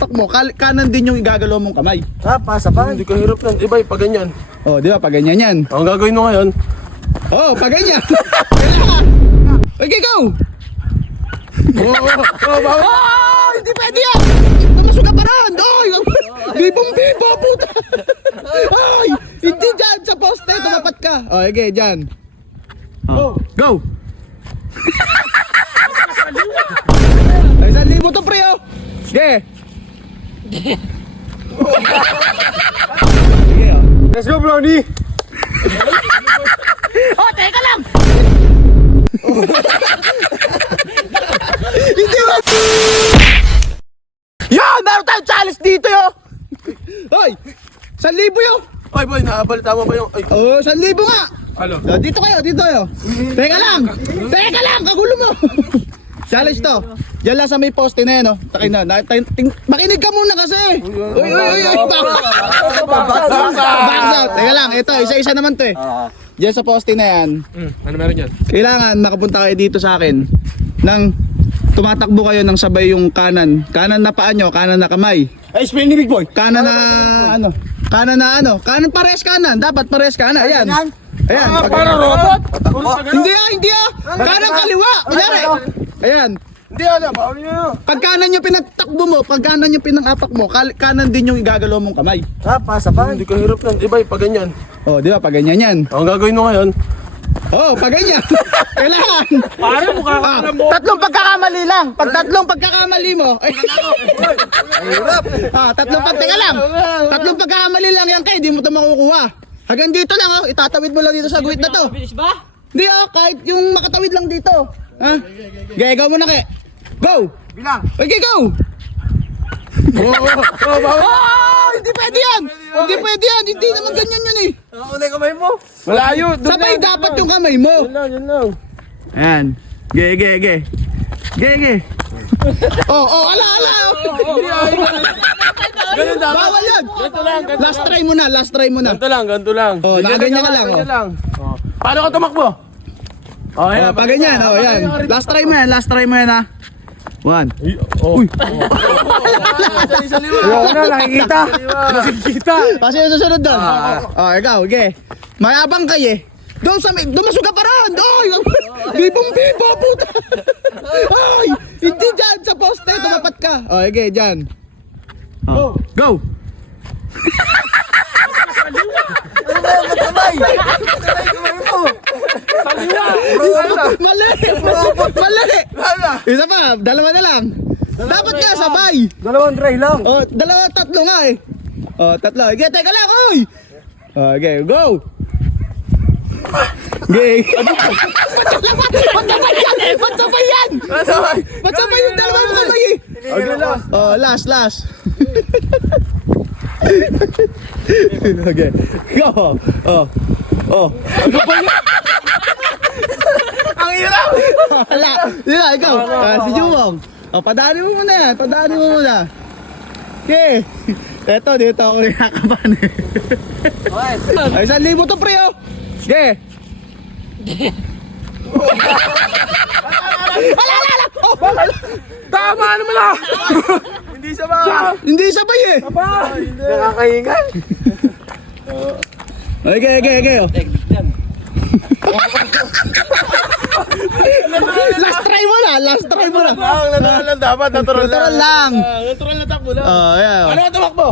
pinatak mo, kanan din yung igagalaw mong kamay. Sabay. Hindi ka hirap yan. Iba, pag ganyan. Oh, di ba? Pag ganyan yan. Ang gagawin mo ngayon, Oh, pag ganyan. Okay, go! Hindi pwede yan! Namasok ka pa ron! Ay! Bibong-bibo, puta! Ay! Hindi dyan! Sa poste! Tumapat ka! Oh, okay, dyan. Go! Ay, 1,000 to, pre, oh! Sige! Sige, oh. let's go, Brownie! Oh, teka lang! Hindi ba? Yan! Meron tayong challenge dito, yo! Hoy! 1,000 yun! Ay, boy, nakabalita mo ba yung... Ay, Oo, 1,000 nga! ano? So, dito kayo. Teka lang! Kagulo mo! Challenge to. Diyan lang sa may poste na yan, no? Takin na. Makinig ka muna kasi! Uy! Back out! Teka lang, ito, isa-isa naman to eh. Diyan sa poste na yan, Ano meron yan? kailangan makapunta kayo dito sa akin nang tumatakbo kayo ng sabay yung kanan. Kanan na paa nyo, kanan na kamay. Ay, spell ni Big Boy! Kanan pares kanan. Dapat pares kanan. Ayan. Para robot! Hindi ah. Kanan kaliwa. Kunyari. Ayan. Hindi, bawal nyo. Pag kanan yung pinatakbo mo, pag kanan yung pinangapak mo, kanan din yung igagalaw mong kamay. Sabay. Hindi ka hirap yan. Iba, pag ganyan. Oh, di ba? Pag ganyan yan. Ang gagawin mo ngayon, Oh, pag ganyan. Kailangan. para mo kakakalam mo. Tatlong pagkakamali lang. Pag tatlong pagkakamali mo. Teka lang. Tatlong pagkakamali lang yan kayo, di mo ito makukuha. Hanggang dito lang, oh. Itatawid mo lang dito sa guhit na to. Mabilis ba? Hindi, oh. Kahit yung makatawid lang dito. Ha? Okay, go muna kayo. Go! Bilang. Okay, go! Hindi pwede yan! Hindi pwede yan! Hindi naman ganyan yun eh! Una yung kamay mo. Malayo. Sabay dapat yung kamay mo! Yun lang. Ayan. Ge. Ala! Ganun dapat. Bawal yan! Ganito lang. Last try mo na. Ganito lang. Oh, nakaganyan ka lang, oh. Ganyan lang. Oh. Paano ka tumakbo? Oh, Oh, pag ganyan, oh, yan. Last try mo yan, ha. 1. Uy. Ayoko na, nakikita. Kasi yung susunod doon. Oh, ikaw, okay. Mayabang kayo eh. Dumasok ka pa ron! Ay! Bibong-bibo, puta! Ay! Hindi dyan! Sa poste! Tumapat ka! Oh, okay, dyan. Oh. Go! Mali! Isa pa, dalawa na lang. Dapat nga sabay. Dalawang try lang. Oh, tatlo nga eh. Oh, tatlo. Okay, teka lang, oy. Okay, go. Okay. Ba't sabay yan? Ba't sabay yung dalawa mo sabay eh? Okay lang. Oh, last. Okay. Go. Oh. Ang hirap. Wala. Dito, ikaw. Si Jumong. Oh, padali mo muna. Okay. Eto, dito ako nakakaban eh. Ay, 1,000 to, pre, oh. Okay. Wala. Oh, Tama naman ah. Hindi siya ba? hindi sabay eh. Nakakahingal. Okay. Oh. Last try mo na. Natural lang dapat. Natural lang. Natural na takbo lang. Oh, yeah. Ano ka tumakbo?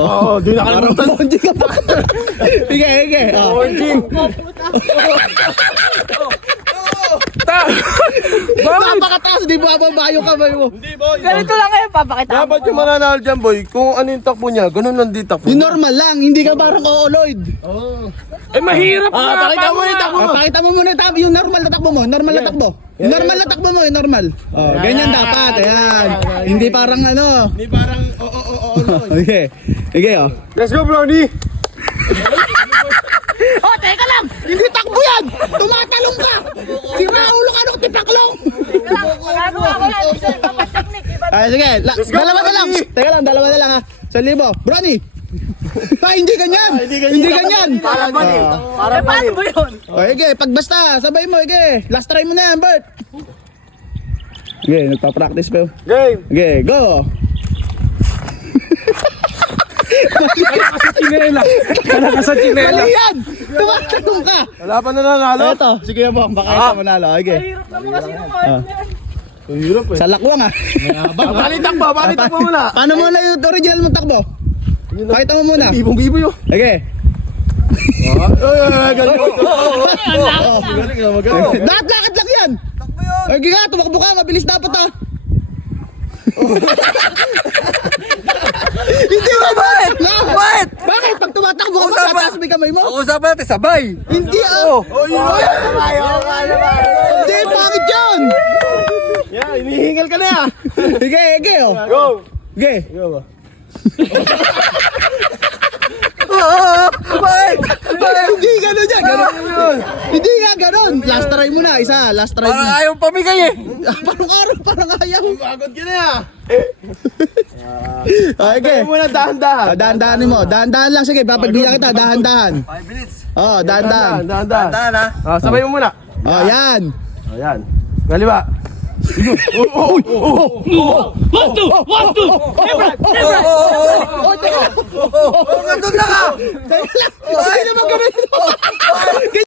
Oh, di nakalimutan. Hindi ka pa. Sige. Oh. Napakataas, di ba babayo kamay mo? Hindi boy. Ganito lang kayo, papakita ko. Dapat yung mananalo dyan boy, kung ano yung takbo niya, ganun lang din takbo. Yung normal lang, hindi ka parang ooloid. Eh mahirap na. Pakita mo yung takbo mo. Pakita mo muna yung normal na takbo mo. Normal na takbo. Yung normal. Oh, ganyan dapat. Ayan. Hindi parang ano. Hindi parang Okay. Okay, oh. Let's go Brownie. Oh, teka lang! Hindi takbo yan! Tumatalong ka! Siraulo ka nung tipaklong! Magagawa ko lang, isa yung technique. Ay, sige. Dalawa na lang. Teka lang, dalawa na lang ha. 1,000. Brownie! Hindi ganyan! Hindi ganyan! Para money. Para Eh, paano ba yun? O, okay. Pag basta, sabay mo, okay. Last try mo na yan, Bert. Okay, nagpa-practice pa. Game. Okay, go! Chinela. Wala ka sa chinela. Mali yan! Tumatanong ka! Wala pa nananalo. Ito, sige mo, baka ito manalo. Okay. Hirap naman kasi naman. Ang hirap eh. Sa lakwang ah. Balitak mo muna. Paano muna yung original mong takbo? Pakita mo muna. Bibong-bibo yun. Okay. Galing. Lahat lakad lang yan! Takbo yun! Okay nga, tumakbo ka, mabilis dapat ah! Hindi ba? Bakit? Bakit? Pag tumatakbo ka, magtataas mo yung kamay mo? Ako usapan natin, sabay! Hindi ah! Hindi, bakit yan? Yeah, inihingal ka na ya. Sige, sige oh. Go. Sige. Bakit? Hindi gano'n yan. Hindi nga gano'n. Last try mo na, isa. Last try mo. Parang ayaw pamigay eh! Parang araw, parang ayaw. Pagod ka na ya. Okay. Muna dahan-dahan. Dahan-dahanin mo. Dahan-dahan lang. Sige, papagbigyan kita. Dahan-dahan. 5 minutes. Oh, dahan-dahan. Dahan-dahan. Tandaan ha? Sabay mo muna. Oh, yan. Ayan. Kaliwa. Nandun na ka! Teka lang. Hindi naman gano'n.